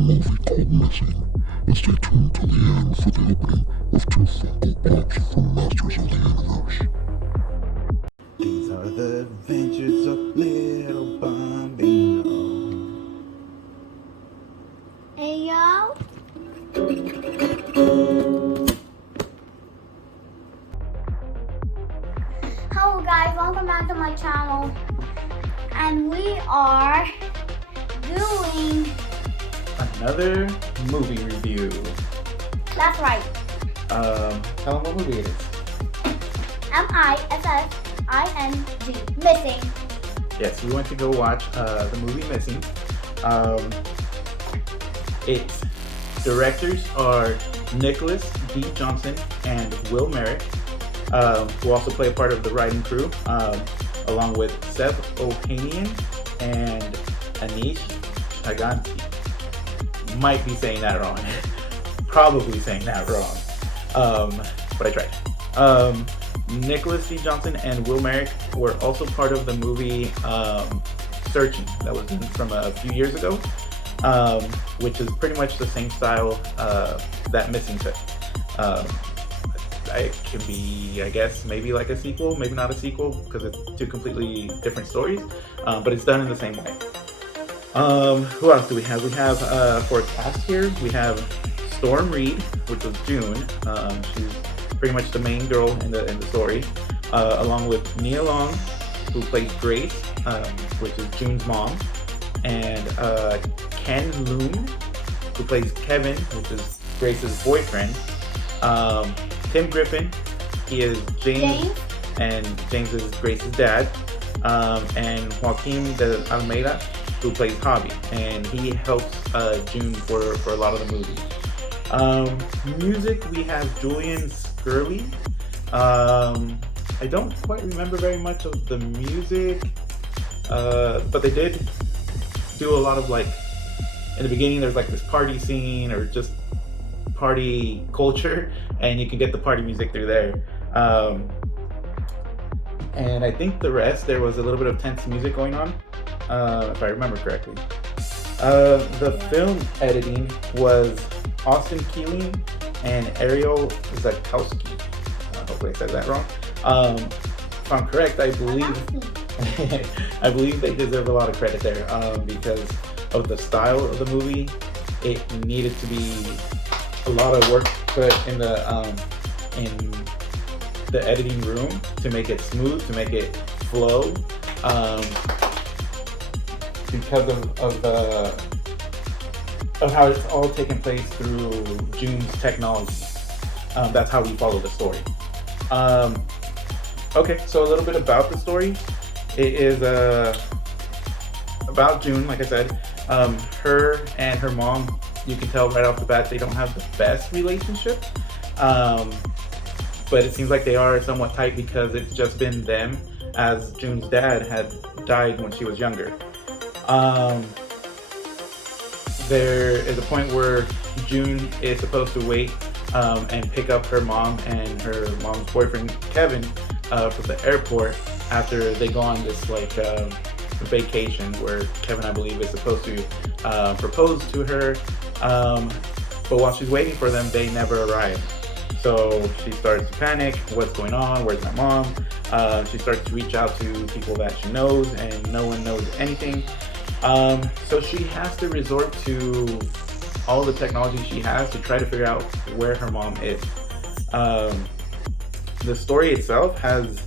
movie called Missing, and stay tuned till the end for the opening of two Funko Pops from Masters of the Universe. These are the adventures of little Bambino. Hey yo. Hello guys, welcome back to my channel. And we are doing Another movie review. that's right. Tell them what movie it is. M-I-S-S-I-N-G. Missing. Yes, we went to go watch the movie Missing. Its directors are Nicholas D. Johnson and Will Merrick, who also play a part of the writing crew, along with Seth Opanian and Anish Chaganti. Might be saying that wrong. Probably saying that wrong. But I tried. Nicholas D. Johnson and Will Merrick were also part of the movie Searching that was from a few years ago, which is pretty much the same style that Missing took. It can be, I guess, maybe like a sequel, maybe not a sequel, because it's two completely different stories, but it's done in the same way. Who else do we have? We have, for a cast here, we have Storm Reed, which was June. She's pretty much the main girl in the story, along with Nia Long, who plays Grace, which is June's mom, and Ken Loon, who plays Kevin, which is Grace's boyfriend. Tim Griffin, he is James, and James is Grace's dad. And Joaquin de Almeida, who plays Hobby, and he helps June for a lot of the movie. Music, we have Julian Scurley. I don't quite remember very much of the music, but they did do a lot of, like, in the beginning there's like this party scene or just party culture, and you can get the party music through there. And I think the rest, there was a little bit of tense music going on, if I remember correctly. The film editing was Austin Keeling and Ariel Zakowski. Hopefully I said that wrong. If I'm correct, I believe they deserve a lot of credit there, because of the style of the movie. It needed to be a lot of work put in the editing room to make it smooth, to make it flow, because of how it's all taken place through June's technology. That's how we follow the story. Okay, so a little bit about the story. It is about June, like I said. Her and her mom, you can tell right off the bat, they don't have the best relationship. But it seems like they are somewhat tight because it's just been them, as June's dad had died when she was younger. There is a point where June is supposed to wait and pick up her mom and her mom's boyfriend Kevin from the airport after they go on this vacation where Kevin, I believe, is supposed to propose to her. But while she's waiting for them, they never arrive. So she starts to panic. What's going on? Where's my mom? She starts to reach out to people that she knows, and no one knows anything. So she has to resort to all the technology she has to try to figure out where her mom is. The story itself has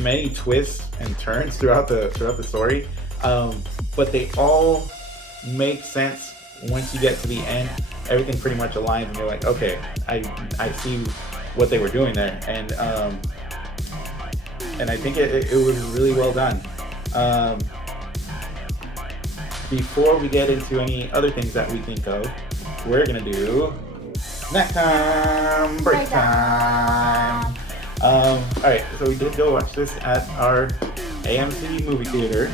many twists and turns throughout the story, but they all make sense once you get to the end. Everything pretty much aligns, and you're like, okay, I see what they were doing there, and I think it was really well done. Before we get into any other things that we think of, we're gonna do snack time, break time. Alright, so we did go watch this at our AMC movie theater.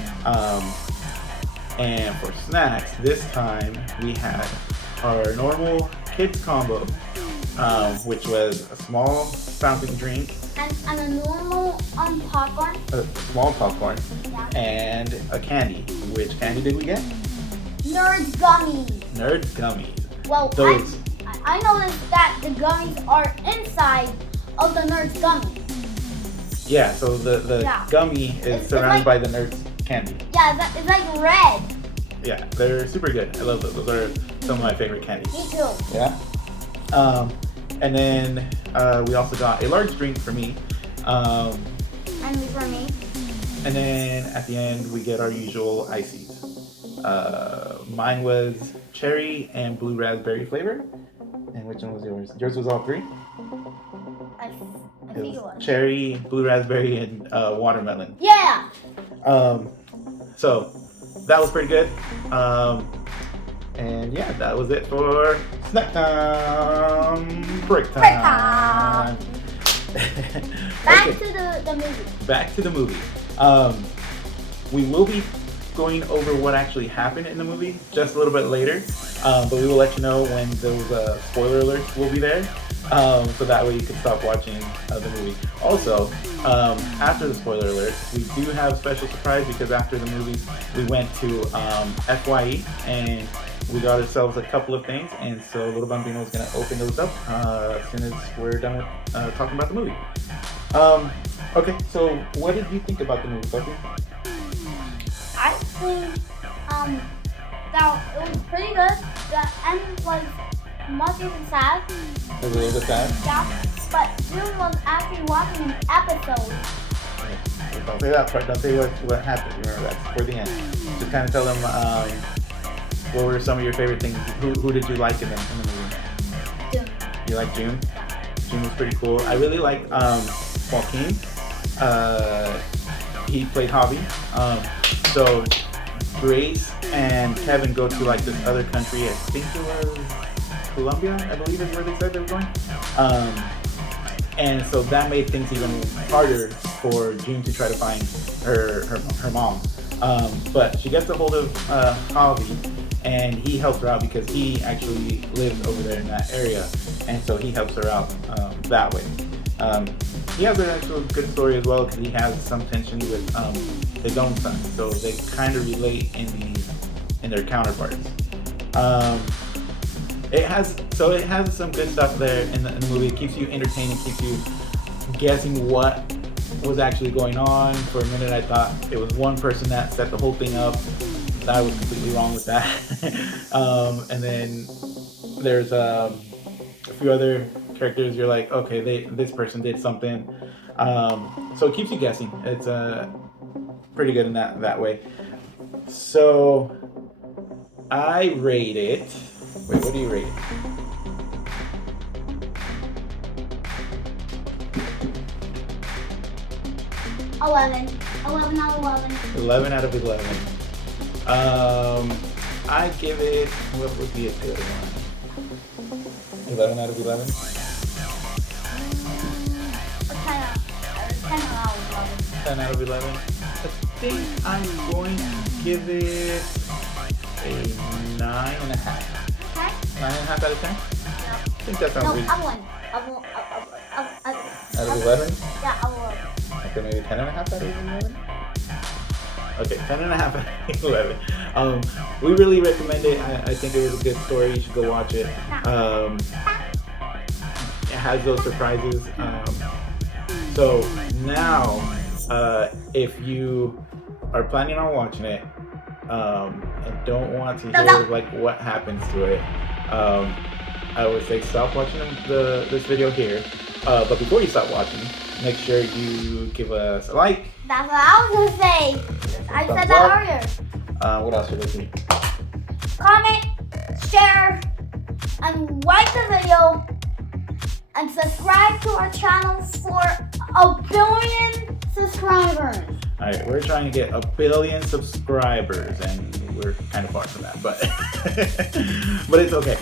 And for snacks, this time we had our normal kids combo, which was a small fountain drink, and a normal popcorn. a small popcorn, Yeah. and a candy. Which candy did we get? Nerds gummies. Nerd gummies. Well, Those. I noticed that the gummies are inside of the Nerds gummy. Yeah, so the Yeah. gummy is It's surrounded like- by the Nerds candy. Yeah, it's like red. Yeah, they're super good. I love those. Those are some of my favorite candies. Me too. Yeah. And then we also got a large drink for me. And for me. And then at the end we get our usual ices. Mine was cherry and blue raspberry flavor. And which one was yours? Yours was all three? I It think it was was. cherry, blue raspberry, and watermelon. Yeah. So that was pretty good. And yeah, that was it for snack time. Break time. Back Okay. to the movie. Back to the movie. We will be going over what actually happened in the movie just a little bit later, but we will let you know when those spoiler alerts will be there, so that way you can stop watching the movie. Also, after the spoiler alerts, we do have a special surprise because after the movie we went to F.Y.E. and we got ourselves a couple of things, and so Little Bambino is going to open those up as soon as we're done with talking about the movie. Okay, so what did you think about the movie, Sophie? I think that it was pretty good. The end was much even sad. It was a little bit sad. Yeah. But June was actually watching an episode. Don't say that part. Don't say what happened. Remember, that's for the end. Just kind of tell them what were some of your favorite things. Who did you like in the movie? June. You like June? June was pretty cool. I really liked Joaquin. He played Javi. So Grace and Kevin go to like this other country. I think it was Colombia, I believe is where they said they were going. And so that made things even harder for June to try to find her mom. But she gets a hold of Javi, and he helps her out because he actually lives over there in that area, and so he helps her out that way. He has an actual good story as well because he has some tension with his own son, so they kind of relate in their counterparts. It has some good stuff there in the movie. It keeps you entertained, it keeps you guessing what was actually going on. For a minute I thought it was one person that set the whole thing up. I was completely wrong with that. And then there's a few other characters you're like, okay, this person did something. So it keeps you guessing. It's pretty good in that way. So I rate it. Wait, what do you rate it? 11. 11 out of 11. 11 out of 11. I give it, what would be a good one? 11 out of 11? 10 out of 11. 10 out of 11? I think I'm going to give it a 9.5. 10? 9.5 out of 10? I think that sounds No, really... I'm 1. Out of 11? Yeah, I'm 1. Okay, maybe 10.5 out of 11? Okay, 10.5 out of 11. We really recommend it. I think it was a good story. You should go watch it. It has those surprises. So now, if you are planning on watching it and don't want to hear like what happens to it, I would say stop watching this video here. But before you stop watching, make sure you give us a like. That's what I was gonna say. I said that earlier. What else should I see? Comment, share, and like the video, and subscribe to our channel for 1 billion subscribers. All right, we're trying to get 1 billion subscribers, and we're kind of far from that, but but it's okay.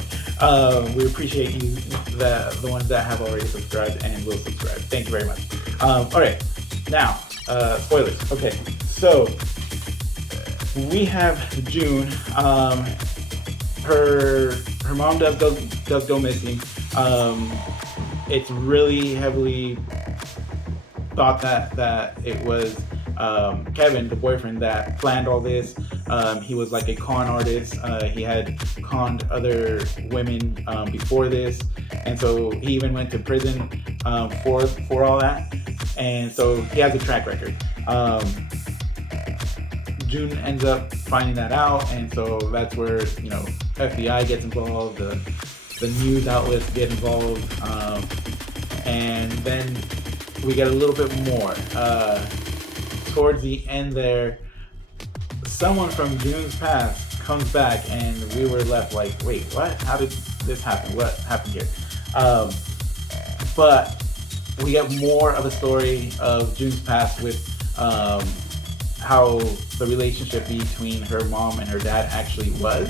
We appreciate you, the ones that have already subscribed and will subscribe. Thank you very much. All right, now spoilers. Okay, so we have June. Her mom does go missing. It's really heavily thought that it was Kevin, the boyfriend, that planned all this. He was like a con artist. He had conned other women before this, and so he even went to prison for all that. And so he has a track record. June ends up finding that out, and so that's where FBI gets involved. The news outlets get involved, and then we get a little bit more towards the end there. Someone from June's past comes back, and we were left like, wait, what? How did this happen? What happened here? But we get more of a story of June's past with how the relationship between her mom and her dad actually was.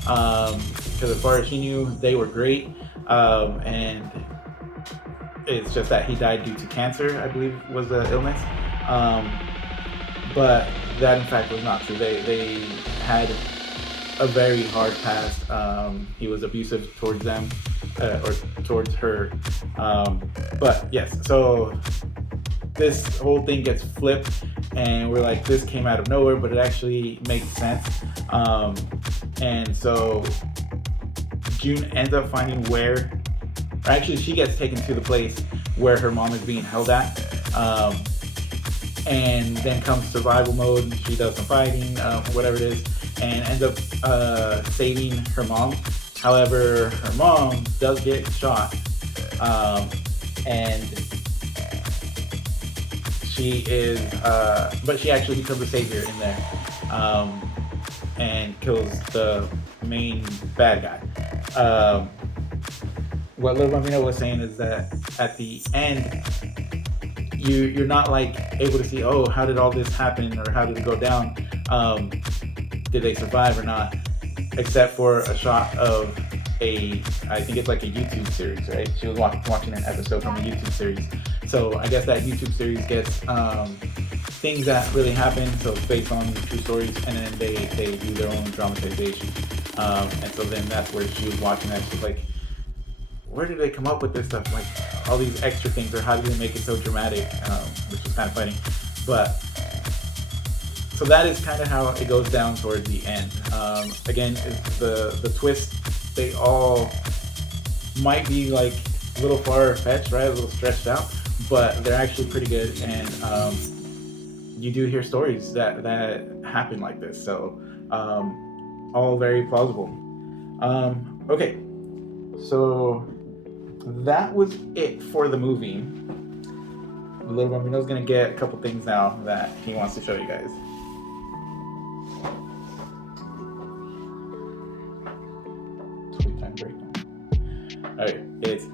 Because as far as she knew, they were great. And it's just that he died due to cancer, I believe was the illness. But that in fact was not true. They had a very hard past. He was abusive towards them, or towards her. But yes, so this whole thing gets flipped, and we're like, this came out of nowhere, but it actually makes sense. And so June ends up finding or actually she gets taken to the place where her mom is being held at. And then comes survival mode. She does some fighting, whatever it is, and ends up saving her mom. However, her mom does get shot, and she is, but she actually becomes a savior in there, and kills the main bad guy. What Little Bambino was saying is that at the end, you're not like able to see, oh, how did all this happen, or how did it go down? Did they survive or not? Except for a shot of I think it's like a YouTube series, right? She was watching an episode from a YouTube series. So I guess that YouTube series gets things that really happen, so it's based on true stories, and then they do their own dramatization. And so then that's where she was watching that. She's like, where did they come up with this stuff? Like all these extra things, or how did they make it so dramatic? Which was kind of funny. But so that is kind of how it goes down towards the end. Again, the twist, they all might be like a little far-fetched, right? A little stretched out, but they're actually pretty good. And you do hear stories that happen like this. So all very plausible. Okay, so that was it for the movie. Little Bambino's gonna get a couple things now that he wants to show you guys. Toy time break time. Alright, it's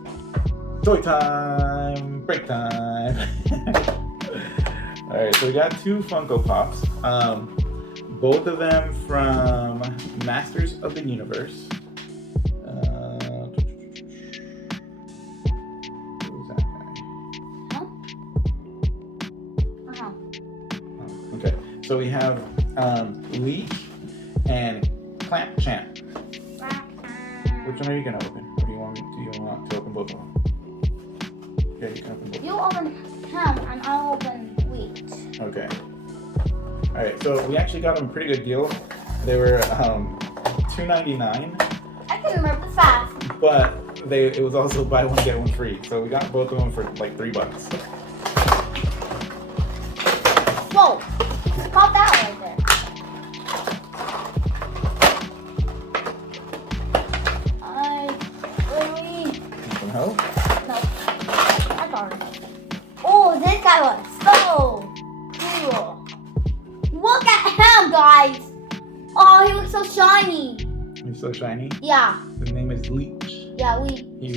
toy time break time. Alright, so we got two Funko Pops. Both of them from Masters of the Universe. So we have Leech and Clamp Champ. Which one are you gonna open? Or do you want to open both of them? Yeah, you can open both. You open him and I'll open Leech. Okay. Alright, so we actually got them a pretty good deal. They were $2.99. I can remember this fast. But it was also buy one get one free. So we got both of them for like $3. Whoa! Pop that right there. Wait. Some help? No. I got it. Oh, this guy was so cool. Look at him, guys. Oh, he looks so shiny. He's so shiny. Yeah. His name is Leech. Yeah, Leech. He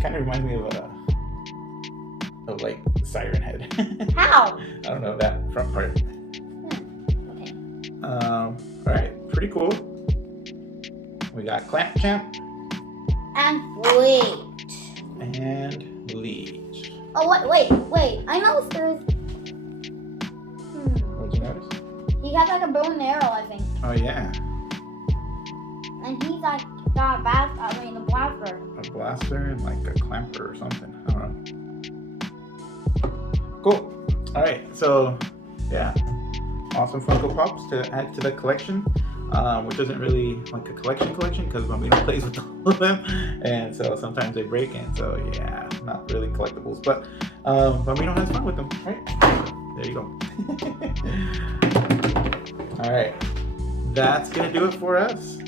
kind of reminds me of like Siren Head. How? I don't know, that front part. Okay. Alright, pretty cool. We got Clamp Champ And Leech. and Leech. Oh, wait. I noticed there's... What'd you notice? He has like a bow and arrow, I think. Oh yeah, And he's like got a blaster. a blaster and like a clamper or something. I don't know. Cool. Alright, so yeah. awesome Funko Pops to add to the collection, which isn't really like a collection because Bambino plays with all of them, and so sometimes they break, and so yeah, not really collectibles. But Bambino has fun with them, right? There you go. All right, that's gonna do it for us.